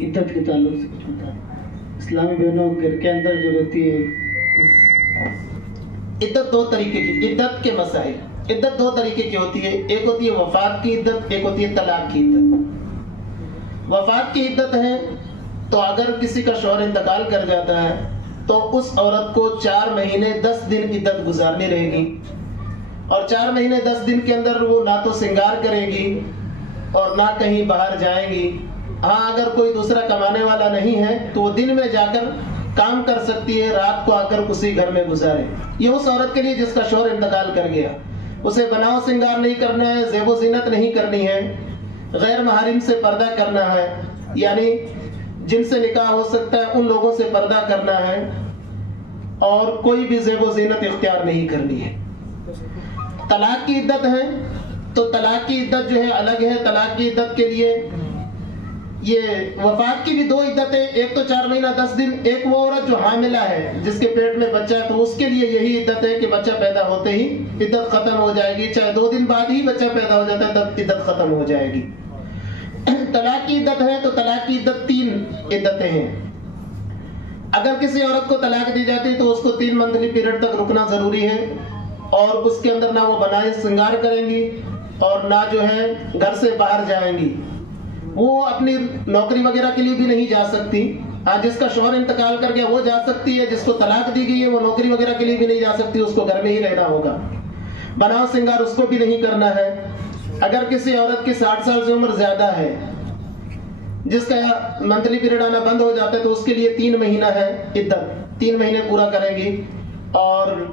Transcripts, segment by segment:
इद्दत के ताल्लुक से कुछ बता दें। इस्लामी बहनों घर के अंदर जो रहती है इद्दत दो तरीके की, इद्दत के मसाइल, इद्दत दो तरीके की होती है। एक होती है वफात की इद्दत, एक होती है तलाक की इद्दत। वफात की इद्दत है तो अगर किसी का शौहर इंतकाल कर जाता है तो उस औरत को 4 महीने 10 दिन इद्दत गुजारनी रहेगी, और 4 महीने 10 दिन के अंदर वो ना तो श्रृंगार करेगी और ना कहीं बाहर जाएंगी। हाँ, अगर कोई दूसरा कमाने वाला नहीं है तो वो दिन में जाकर काम कर सकती है, रात को आकर उसी घर में गुजारे। ये उस औरत के लिए जिसका शौहर इंतकाल कर गया। उसे बनाव श्रृंगार नहीं करना है, ज़ेबो ज़ीनत नहीं करनी है, गैर महरिम से पर्दा करना है, यानी जिनसे निकाह हो सकता है उन लोगों से पर्दा करना है, और कोई भी ज़ेबो ज़ीनत इख्तियार नहीं करनी है। तलाक की इद्दत है तो तलाक की इद्दत जो है अलग है। तलाक की इद्दत के लिए ये वफात की भी 2 इद्दतें, एक तो 4 महीना 10 दिन, एक वो औरत जो हामिला है जिसके पेट में बच्चा है तो उसके लिए यही इद्दत है कि बच्चा पैदा होते ही इद्दत खत्म हो जाएगी, चाहे 2 दिन बाद ही बच्चा पैदा हो जाता है तब इद्दत खत्म हो जाएगी। तलाक की इद्दत है तो तलाक की इद्दत 3 इद्दतें हैं। अगर किसी औरत को तलाक दी जाती है तो उसको 3 मंथली पीरियड तक रुकना जरूरी है, और उसके अंदर ना वो बनाए श्रृंगार करेंगी और ना जो है घर से बाहर जाएंगी। वो अपनी नौकरी वगैरह के लिए भी नहीं जा सकती। आज जिसका शौहर इंतकाल कर गया वो जा सकती है, जिसको तलाक दी गई है वो नौकरी वगैरह के लिए भी नहीं जा सकती, उसको घर में ही रहना होगा। बनाव श्रृंगार उसको भी नहीं करना है। अगर किसी औरत की 60 साल से उम्र ज्यादा है, जिसका मंथली पीरियड आना बंद हो जाता है, तो उसके लिए 3 महीना है इद्दत, 3 महीने पूरा करेंगी। और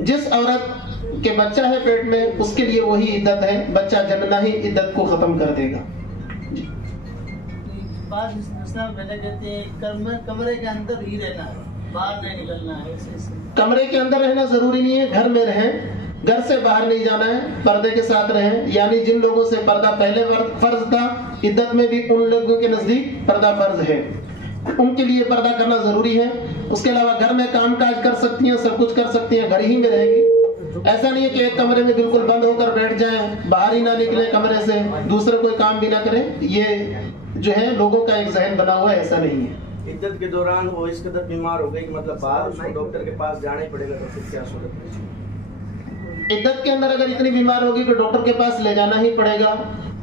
जिस औरत के बच्चा है पेट में उसके लिए वही इद्दत है, बच्चा जन्मना ही इद्दत को खत्म कर देगा। मैंने कहते हैं कमरे के अंदर ही रहना है, बाहर नहीं निकलना है। कमरे के अंदर रहना जरूरी नहीं है, घर में रहें, घर से बाहर नहीं जाना है, पर्दे के साथ रहें। यानी जिन लोगों से पर्दा पहले फर्ज था, इद्दत में भी उन लोगों के नजदीक पर्दा फर्ज है, उनके लिए पर्दा करना जरूरी है। उसके अलावा घर में काम काज कर सकती हैं, सब कुछ कर सकती हैं, घर ही में रहेंगी। ऐसा नहीं है कि एक कमरे में बिल्कुल बंद होकर बैठ जाएं, बाहर ही ना निकले कमरे से, दूसरे कोई काम भी ना करें। ये जो है लोगों का एक जहन बना हुआ है, ऐसा नहीं है। इद्दत के दौरान वो इस कदर बीमार हो गई, मतलब बाहर उसको डॉक्टर के पास जाना ही पड़ेगा, तो फिर क्या सूरत है? इद्दत के अंदर अगर इतनी बीमार होगी तो डॉक्टर के पास ले जाना ही पड़ेगा।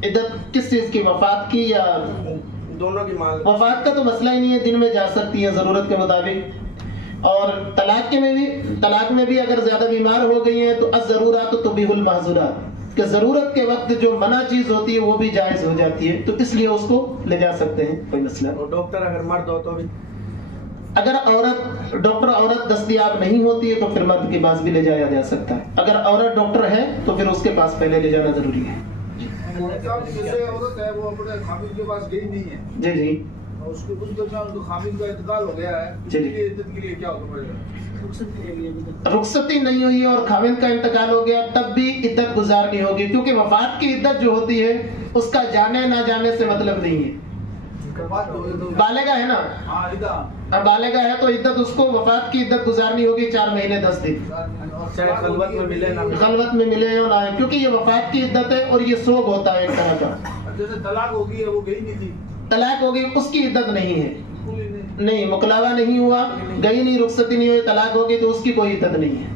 इद्दत किस चीज की, वफात की या दोनों की? माल वफात का तो मसला ही नहीं है, दिन में जा सकती है जरूरत के मुताबिक। और तलाक में भी अगर ज्यादा बीमार हो गई है तो अज़रूरात तुबीहुल महज़ूरात, कि जरूरत के वक्त जो मना चीज होती है वो भी जायज हो जाती है, तो इसलिए उसको ले जा सकते हैं, कोई मसला। और डॉक्टर अगर मर्द हो तो भी, अगर औरत दस्तयाब नहीं होती है तो फिर मर्द के पास भी ले जाया जा सकता है। अगर औरत डॉक्टर है तो फिर उसके पास पहले ले जाना जरूरी है। जैसे औरत है वो अपने खामिद के पास गई नहीं है, जी जी, उसको कुछ तो खामिद का इंतकाल हो गया है, जी। इद्दत के लिए क्या हुक्म पड़ेगा? रुखसती नहीं हुई और खामिद का इंतकाल हो गया तब भी इद्दत गुजारनी होगी, क्योंकि वफात की इद्दत जो होती है उसका जाने ना जाने से मतलब नहीं है। बालेगा है ना, अब बालेगा है तो इद्दत उसको वफात की इद्दत गुजारनी होगी 4 महीने 10 दिन, चाहे खलवत में मिले ना खलवत में मिले या ना, क्योंकि ये वफात की इद्दत है और ये सोग होता है एक तरह का। जैसे तलाक होगी है, वो गई नहीं थी, तलाक होगी उसकी इद्दत नहीं है, नहीं मुकलावा नहीं हुआ, गई नहीं, रुखसती नहीं हुई, तलाक होगी तो उसकी कोई इद्दत नहीं है।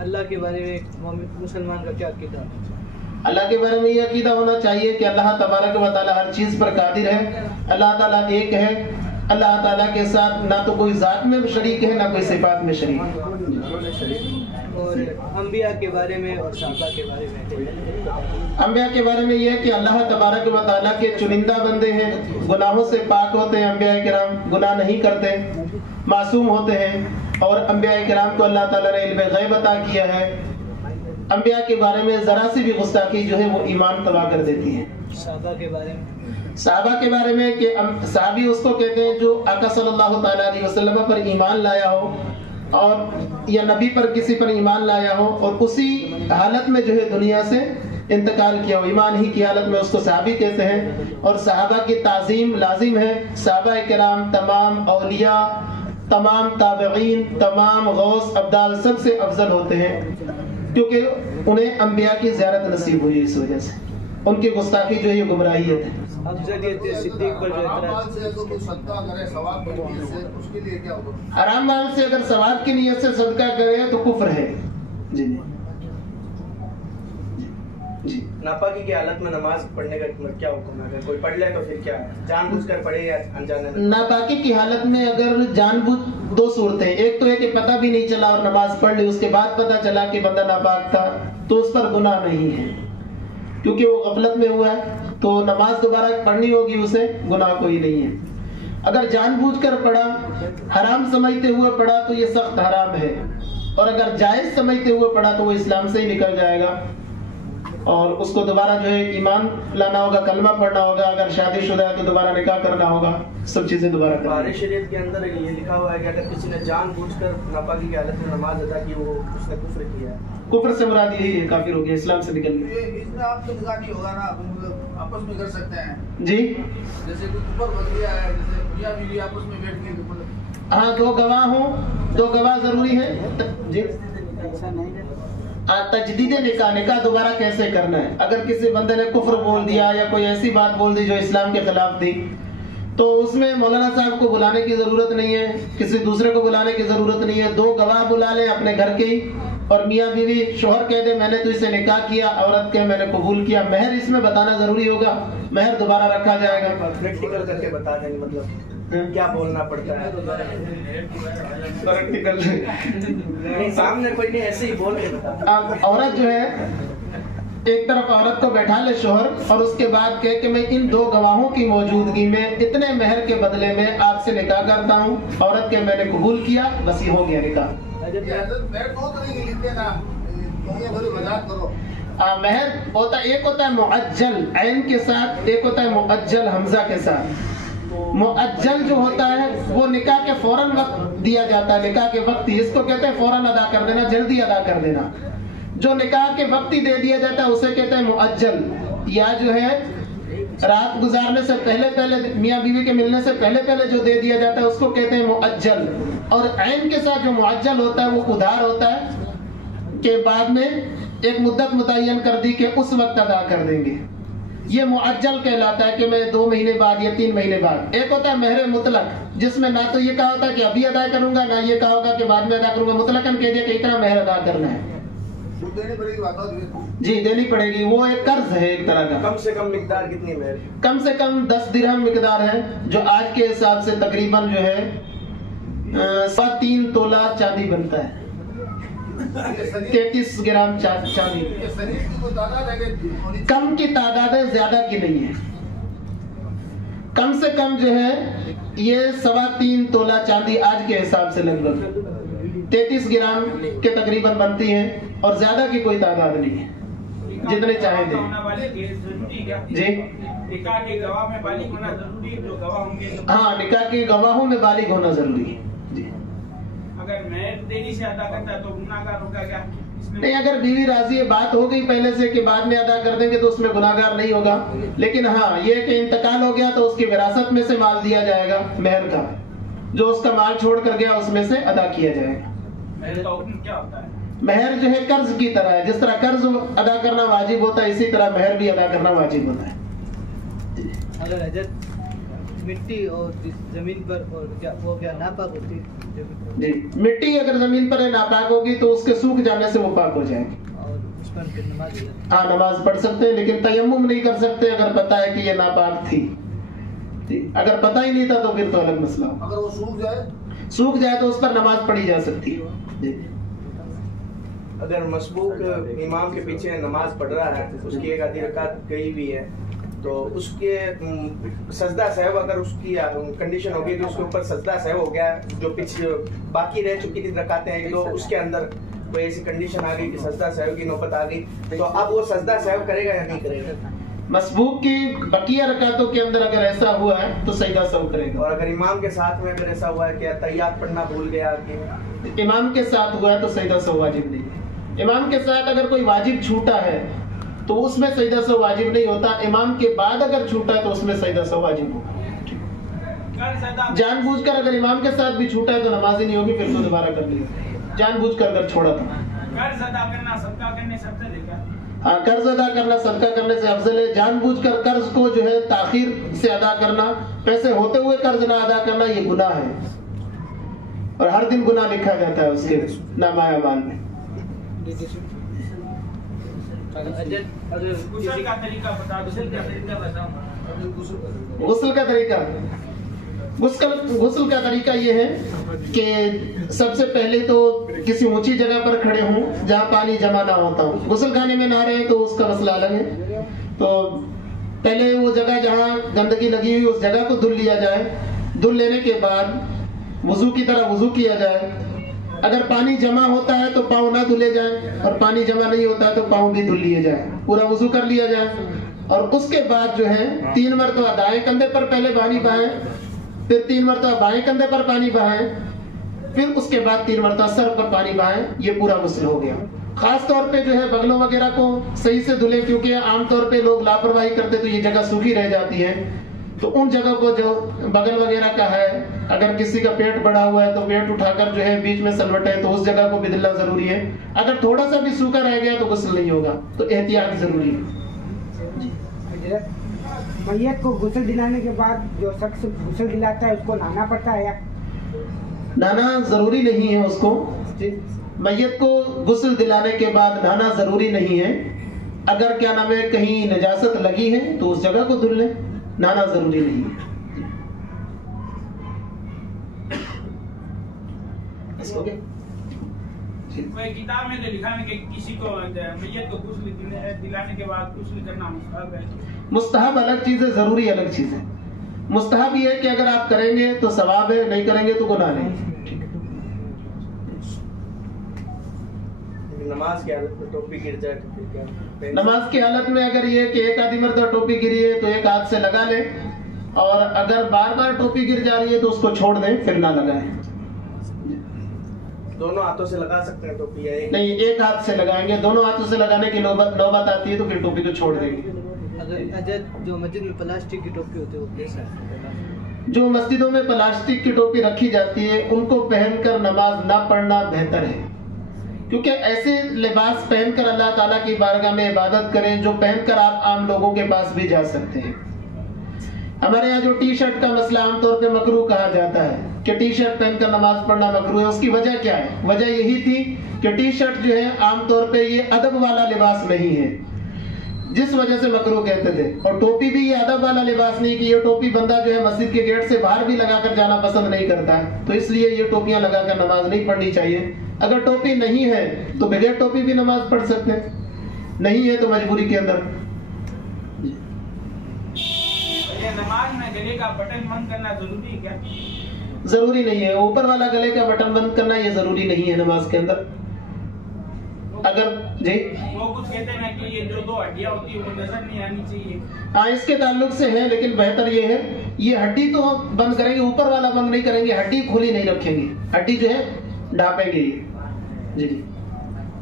अल्लाह के बारे में मुसलमान का क्या अकीदा? अल्लाह के बारे में ये अकीदा होना चाहिए कि अल्लाह तबारक व तआला हर चीज पर कादिर है, अल्लाह ताला एक है, अल्लाह ताला के साथ ना तो कोई जात में शरीक है ना कोई सिफात में शरीक है। और अंबिया के बारे में और सहाबा के बारे में? अंबिया के बारे में यह है कि अल्लाह तबारक व तआला के चुनिंदा बंदे हैं, गुनाहों से पाक होते हैं। अंबिया किराम गुनाह नहीं करते, मासूम होते हैं, और अंबिया किराम को अल्लाह ताला ने इल्म गैब अता किया है। अंबिया के बारे में जरा सी भी गुस्ताखी जो है वो ईमान तबाह कर देती है। सहाबा के बारे में? सहाबा के बारे में कि सहाबी उसको कहते हैं जो आका सल्लल्लाहु तआला अलैहि वसल्लम पर ईमान लाया हो और या नबी पर किसी पर ईमान लाया हो और उसी हालत में जो है दुनिया से इंतकाल किया हो, ईमान ही की हालत में, उसको सहाबी कहते हैं। और सहाबा की ताजीम लाजिम है। सहाबा किराम तमाम औलिया, तमाम ताबईन, तमाम गौस अब्दाल सबसे अफजल होते हैं, क्योंकि उन्हें अंबिया की ज़ियारत नसीब हुई इस वजह से। उनकी गुस्ताखी जो है ये गुमराहियत है। अफजलियत सिद्दीक पर जो हराम माल एतराज से अगर कोई सदका करे सवाब की नीयत से, उसके लिए क्या होगा? हराम माल से अगर सवाब की नीयत से सदका करे तो कुफ्र है। जी जी। नापाकी की हालत में नमाज पढ़ने का क्या हुक्म है? अगर कोई पढ़ ले तो फिर क्या है? जानबूझकर पढ़े या अनजाने में? नापाकी की हालत में अगर जानबूझ, दो सूरतें, एक तो है कि पता भी नहीं चला और नमाज पढ़ ली, उसके बाद पता चला कि बंदा नापाक था, तो उस पर गुनाह नहीं है क्योंकि वो गफलत में हुआ है, तो नमाज दोबारा पढ़नी होगी, उसे गुनाह कोई नहीं है। अगर जानबूझकर पढ़ा, हराम समझते हुए पढ़ा तो ये सख्त हराम है, और अगर जायज समझते हुए पढ़ा तो वो इस्लाम से ही निकल जाएगा और उसको दोबारा जो है ईमान लाना होगा, कलमा पढ़ना होगा, अगर शादीशुदा है तो दोबारा निकाह करना होगा, सब चीजें दोबारा करना होगा। शरीयत के अंदर ये लिखा हुआ है कि अगर किसी ने जानबूझकर नापाकी की हालत में नमाज अदा की, वो उसने कुफ्र किया है। कुफ्र से मुराद यही है, काफिर हो गया, इस्लाम से निकल गया। इसमें आपसे निकाह नहीं होगा ना, मतलब आपस में कर सकते हैं जी जैसे कोई कुफर बन गया है, जैसे मियां बीवी आपस में बैठ के मतलब हाँ, दो गवाह हो, दो गवाह जरूरी है। जी ऐसा नहीं है। तजदीद निकाह दोबारा कैसे करना है? अगर किसी बंदे ने कुफ्र बोल दिया या कोई ऐसी बात बोल दी जो इस्लाम के खिलाफ थी, तो उसमें मौलाना साहब को बुलाने की जरूरत नहीं है, किसी दूसरे को बुलाने की जरूरत नहीं है। दो गवाह बुला ले अपने घर के ही, और मियाँ बीवी, शोहर कह दे मैंने तो इसे निकाह किया, औरत के मैंने कबूल किया। महर इसमें बताना जरूरी होगा, महर दोबारा रखा जाएगा। प्रैक्टिकल करके बता देंगे मतलब क्या बोलना पड़ता है। प्रैक्टिकल नहीं, सामने कोई नहीं, ऐसे ही बोल के बता। औरत जो है, एक तरफ औरत को बैठा ले शोहर, और उसके बाद कहे कि मैं इन दो गवाहों की मौजूदगी में इतने महर के बदले में आपसे निकाह करता हूँ, औरत के मैंने कबूल किया, बस ये हो गया निकाह। महर होता, एक होता है मुअज्जल ऐन के साथ, एक होता है मुअज्जल हमजा के साथ। मुअज्जल जो होता है वो निकाह के फौरन वक्त दिया जाता है, निकाह के वक्त ही, इसको कहते हैं फौरन अदा कर देना, जल्दी अदा कर देना। जो निकाह के वक्त ही दे दिया जाता है उसे कहते हैं मुअज्जल, या जो है रात गुजारने से पहले पहले, मियाँ बीवी के मिलने से पहले पहले जो दे दिया जाता है उसको कहते हैं मुअज्जल। और ऐन के साथ जो मुअज्जल होता है वो उधार होता है के बाद में एक मुद्दत मुतय्यन कर दी कि उस वक्त अदा कर देंगे, ये मुअज्जल कहलाता है कि मैं 2 महीने बाद या 3 महीने बाद। एक होता है महर मुतलक, जिसमें ना तो ये कहा होता है कि अभी अदा करूंगा, ना ये कहा होगा कि बाद में अदा करूंगा, मुतलकन कह दिया कि इतना महर अदा करना है। देनी पड़ेगी बात जी देनी पड़ेगी, वो एक कर्ज है एक तरह का। कम से कम मिकदार कितनी महर? कम से कम 10 दिरहम मिकदार है, जो आज के हिसाब से तकरीबन जो है 3 तोला चांदी बनता है, 33 ग्राम चांदी। कम की तादाद है, ज्यादा की नहीं है। कम से कम जो है ये 3.25 तोला चांदी आज के हिसाब से लगभग 33 ग्राम के तकरीबन बनती है, और ज्यादा की कोई तादाद नहीं है, जितने चाहे दे। जी निकाह के गवाह में बालिग होना जरूरी है, जो गवाह होंगे। हाँ, निकाह के गवाहों में बालिग होना जरूरी है। जी अगर मैं देरी से अदा करता है तो गुनाहगार होगा क्या? नहीं, अगर बीवी राजी है, बात हो गई पहले से कि बाद में अदा कर देंगे, तो उसमें गुनाहगार नहीं होगा। लेकिन हाँ, ये कि इंतकाल हो गया तो उसकी विरासत में से माल दिया जाएगा, महर का, जो उसका माल छोड़ कर गया उसमें से अदा किया जाएगा। महर का हुक्म क्या होता है? महर जो है कर्ज की तरह है, जिस तरह कर्ज अदा करना वाजिब होता है, इसी तरह महर भी अदा करना वाजिब होता है। अगर हजरत मिट्टी और जमीन पर, और क्या नापाक होती है जी, मिट्टी अगर जमीन पर है नापाक होगी तो उसके सूख जाने से वो पाक हो जाएगी, और उस पर फिर नमाज हाँ नमाज पढ़ सकते हैं, लेकिन तयम्मुम नहीं कर सकते अगर पता है कि ये नापाक थी। अगर पता ही नहीं था तो फिर तो अलग मसला हो। अगर वो सूख जाए तो उस पर नमाज पढ़ी जा सकती है। जी। अगर मसबूक इमाम के पीछे नमाज पढ़ रहा है, उसकी एक आधी रकात गई भी है, तो उसके सजदा सहव अगर उसकी कंडीशन होगी कि उसके ऊपर सजदा सहव हो गया, जो पीछे बाकी रह चुकी थी रकातें एक दो, उसके अंदर कोई ऐसी कंडीशन आ गई कि सजदा सहव की नौबत आ गई, तो अब वो सजदा सहव करेगा या नहीं करेगा? मसबूक की बकिया रकातों के अंदर अगर ऐसा हुआ है तो सजदा सहव करेगा। और अगर इमाम के साथ में अगर ऐसा हुआ है कि तहियात पढ़ना भूल गया, कि इमाम के साथ हुआ है तो सजदा सहव वाजिब नहीं है। इमाम के साथ अगर कोई वाजिब छूटा है तो उसमें सजदा सहव वाजिब नहीं होता। इमाम के बाद अगर छूटा है तो उसमें सजदा सहव वाजिब होगा। जानबूझकर अगर इमाम के साथ भी छूटा है तो नमाज ही नहीं होगी, फिर तो दोबारा कर लीजिए। जानबूझकर अगर छोड़ा था। कर्ज अदा करना सदका करने सबसे देखा हाँ, कर्ज अदा करना सदका करने से अफजल है। जानबूझकर कर्ज को जो है ताखीर से अदा करना, पैसे होते हुए कर्ज ना अदा करना, ये गुनाह है और हर दिन गुनाह लिखा जाता है उसके नामा अमाल में। गुस्ल का तरीका बता दो। गुस्ल का तरीका, गुस्ल का तरीका ये है कि सबसे पहले तो किसी ऊंची जगह पर खड़े हों जहां पानी जमा ना होता हो। गुस्ल खाने में ना रहे तो उसका मसला अलग है। तो पहले वो जगह जहां गंदगी लगी हुई उस जगह को धुल लिया जाए। धुल लेने के बाद वुजू की तरह वुजू किया जाए। अगर पानी जमा होता है तो पाँव ना धुले जाए और पानी जमा नहीं होता है तो पाँव भी धुल लिए जाए, पूरा वुजू कर लिया जाए। और उसके बाद जो है 3 मरतबा दाएं कंधे पर पहले पानी बहाएं, फिर 3 मरतबा बाएं कंधे पर पानी बहाएं, फिर उसके बाद 3 मरतबा सर पर पानी बहाएं। ये पूरा गुस्ल हो गया। खास तौर पे जो है बगलों वगैरह को सही से धुले, क्योंकि आमतौर पे लोग लापरवाही करते तो ये जगह सूखी रह जाती है। तो उन जगह को जो बगल वगैरह का है, अगर किसी का पेट बढ़ा हुआ है तो पेट उठाकर जो है बीच में सलवट है तो उस जगह को भी धुलना जरूरी है। अगर थोड़ा सा भी सूखा रह गया तो गुस्ल नहीं होगा, तो एहतियात जरूरी है। मैयत को गुस्ल दिलाने के बाद जो शख्स गुस्ल दिलाता है उसको नहाना पड़ता है या नहाना जरूरी नहीं है उसको। मैयत को गुस्ल दिलाने के बाद नहाना जरूरी नहीं है। अगर क्या नाम है कहीं नजासत लगी है तो उस जगह को धुल ले, नहाना जरूरी नहीं है। कोई किताब में तो लिखा है कि किसी को मैयत को गुस्ल दिलाने के बाद गुस्ल करना मुस्तहब है। मुस्तहब अलग चीज है, जरूरी अलग चीज है। मुस्तहब ये है कि अगर आप करेंगे तो सवाब है, नहीं करेंगे तो गुनाह नहीं। नमाज की हालत में टोपी गिर जाए तो फिर क्या? नमाज की हालत में अगर ये कि एक आधी मरतबा टोपी गिरी है तो एक हाथ से लगा ले, और अगर बार बार टोपी गिर जा रही है तो उसको छोड़ दें, फिर ना लगाएं। दोनों हाथों से लगा सकते हैं टोपी या एक? नहीं, एक हाथ से लगाएंगे। दोनों हाथों से लगाने की नौबत आती है तो फिर टोपी को छोड़ देंगे। अगर जो मस्जिद में प्लास्टिक की टोपी होती है वो कैसा है? जो मस्जिदों में प्लास्टिक की टोपी रखी जाती है उनको पहनकर नमाज ना पढ़ना बेहतर है, क्योंकि ऐसे लिबास पहनकर अल्लाह ताला की बारगाह में इबादत करें जो पहनकर आप आम लोगों के पास भी जा सकते हैं। हमारे यहाँ जो टी शर्ट का मसला आमतौर पे मकरूह कहा जाता है कि टी शर्ट पहनकर नमाज पढ़ना मकरूह है, उसकी वजह क्या है? वजह यही थी कि टी शर्ट जो है आमतौर पे ये अदब वाला लिबास नहीं है, जिस वजह से मकरूह कहते थे। और टोपी भी ये अदब वाला लिबास नहीं कि ये टोपी बंदा जो है मस्जिद के गेट से बाहर भी लगाकर जाना पसंद नहीं करता है, तो इसलिए ये टोपियां लगाकर नमाज नहीं पढ़नी चाहिए। अगर टोपी नहीं है तो बगैर टोपी भी नमाज पढ़ सकते हैं, नहीं है तो मजबूरी के अंदर। ये नमाज में गले का बटन बंद करना जरूरी है क्या? जरूरी नहीं है। ऊपर वाला गले का बटन बंद करना ये जरूरी नहीं है नमाज के अंदर। अगर जी वो कुछ कहते हैं कि ये जो 2 हड्डियां होती है वो नजर नहीं आनी चाहिए। हाँ, इसके ताल्लुक से है, लेकिन बेहतर ये है ये हड्डी तो बंद करेंगे, ऊपर वाला बंद नहीं करेंगे, हड्डी खुली नहीं रखेंगे, हड्डी जो है ढापेंगे ये। जी जी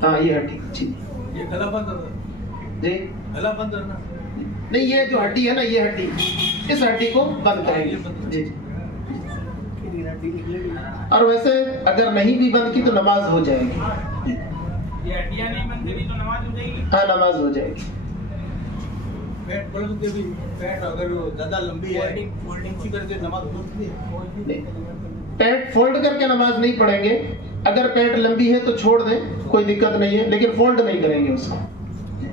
हाँ, ये हड्डी जी। ये गला बंद करना जी गला बंद करना नहीं, ये जो हड्डी है ना, ये हड्डी, इस हड्डी को बंद करेंगे जी जी। और वैसे अगर नहीं भी बंद की तो नमाज हो जाएगी। ये हड्डियां नहीं बंद करी तो नमाज हो जाएगी? हाँ, नमाज हो जाएगी। पेट फोल्ड के भी पेट अगर ज्यादा लंबी है नीचे करके नमाज होती है। पेट फोल्ड करके नमाज नहीं पढ़ेंगे। अगर पेट लंबी है तो छोड़ दें, कोई दिक्कत नहीं है, लेकिन फोल्ड नहीं करेंगे उसको।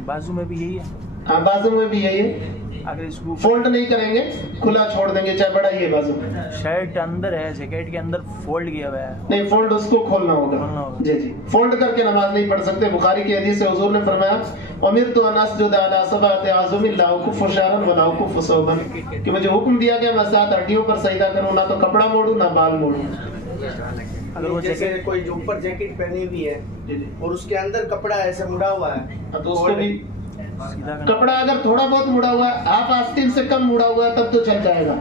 बाजू में भी यही है? हाँ, बाजू में भी यही है। अगर इसको फोल्ड नहीं करेंगे, खुला छोड़ देंगे, चाहे बड़ा ही है बाजू। शर्ट अंदर है, जैकेट के अंदर फोल्ड किया हुआ है। नहीं, फोल्ड उसको खोलना होगा। खोलना होगा। जी जी, फोल्ड करके नमाज नहीं पढ़ सकते। बुखारी की हदीस से हुजूर ने फरमाया, अमीर तो अनसजुद अला सबात आज़ुमिन ला उकुफ़ शअरन व ला उकुफ़ सौबन, कि मुझे हुक्म दिया गया मैं 7 हड्डियों पर सजदा करूं, ना तो कपड़ा मोड़ूं ना बाल मोड़ूं। अगर वो जैसे कोई जो ऊपर जैकेट पहनी हुई है और उसके अंदर कपड़ा ऐसे मुड़ा हुआ है तो उसको भी कपड़ा अगर थोड़ा बहुत मुड़ा हुआ है, हाफ आस्तीन से कम मुड़ा हुआ है तब तो चल जाएगा,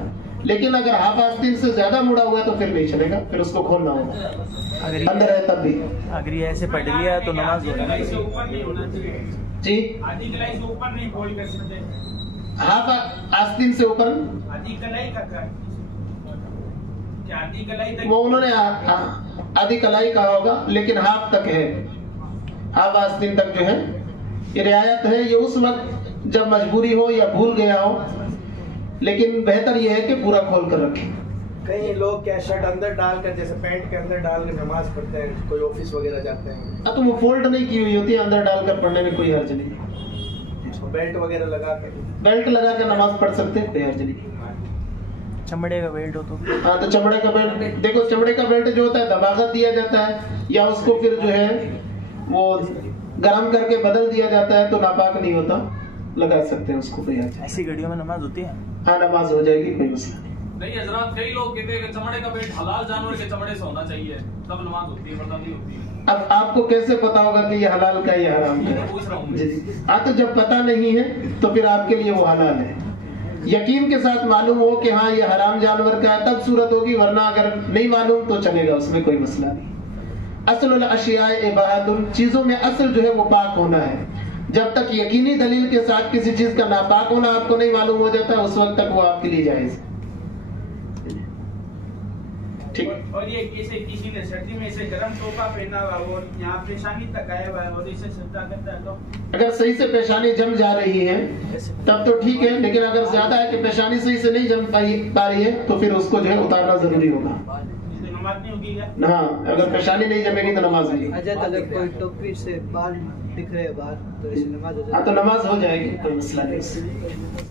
लेकिन अगर हाफ आस्तीन से ज्यादा मुड़ा हुआ है तो फिर नहीं चलेगा, फिर उसको खोलना होगा। अगर अंदर है तब भी। अगर ये ऐसे पढ़ लिया तो नमाज हो कलाई से ऊपर नहीं होना चाहिए जी, आधी कलाई से ऊपर नहीं फोल्ड कर सकते। हाफ आस्तीन से ऊपर आधी कलाई का क्या? आधी कलाई तक वो उन्होंने आधी कलाई कहा होगा, लेकिन हाफ तक है, हाफ आस्तीन तक जो है ये रियायत है, ये उस वक्त जब मजबूरी हो या भूल गया हो, लेकिन बेहतर ये है कि पूरा खोल कर रखें। कई लोग क्या शर्ट अंदर डालकर, जैसे पैंट के अंदर डाल कर नमाज पढ़ते हैं, कोई ऑफिस वगैरह जाते हैं, तो वो फोल्ड नहीं की हुई होती है, अंदर डालकर पढ़ने में कोई हर्ज नहीं। बेल्ट वगैरह लगा कर, बेल्ट लगा कर नमाज पढ़ सकते हैं, कोई हर्ज नहीं। चमड़े का बेल्ट हो तो हाँ, तो चमड़े का बेल्ट, देखो चमड़े का बेल्ट जो होता है दबागत दिया जाता है या उसको फिर जो है वो गर्म करके बदल दिया जाता है, तो नापाक नहीं होता, लगा सकते हैं उसको, कोई हर्ज नहीं। ऐसी घड़ियों में नमाज होती है? हाँ, नमाज हो जाएगी, कोई मसला नहीं। नहीं हजरत, कई लोग कहते हैं कि चमड़े का बेल्ट हलाल जानवर के चमड़े से होना चाहिए, तब नमाज होती है, वरना नहीं होती है। अब आपको कैसे पता होगा कि ये हलाल का ये हराम का पूछ रहा हूँ है? हाँ, तो जब पता नहीं है तो फिर आपके लिए वो हलाल है। यकीन के साथ मालूम हो कि हाँ ये हराम जानवर का है, तब सूरत होगी, वरना अगर नहीं मालूम तो चलेगा, उसमें कोई मसला नहीं। असलुल अशियाए इबादुन, चीजों में असल जो है वो पाक होना है। जब तक यकीनी दलील के साथ किसी चीज का नापाक होना आपको नहीं मालूम हो जाता, उस वक्त तक वो आपके लिए जायज है। ठीक। और ये कैसे किसी ने सर्दी में इसे गर्म टोपा पहना हुआ और यहाँ पेशानी तक आया हुआ है और इसे सजदा करता है, तो अगर सही से पेशानी जम जा रही है तब तो ठीक है, लेकिन अगर ज्यादा है कि पेशानी सही से नहीं जम पा रही है तो फिर उसको जो है उतारना जरूरी होगा। नमाज नहीं होगी क्या? हाँ, अगर पेशानी नहीं जमेगी तो नमाज नहीं। अजय तलक कोई टोपी से बाल दिख रहे हैं बाहर, तो ऐसे नमाज हो जाती है। हाँ, तो नमाज हो जाएगी, कोई मसला नहीं।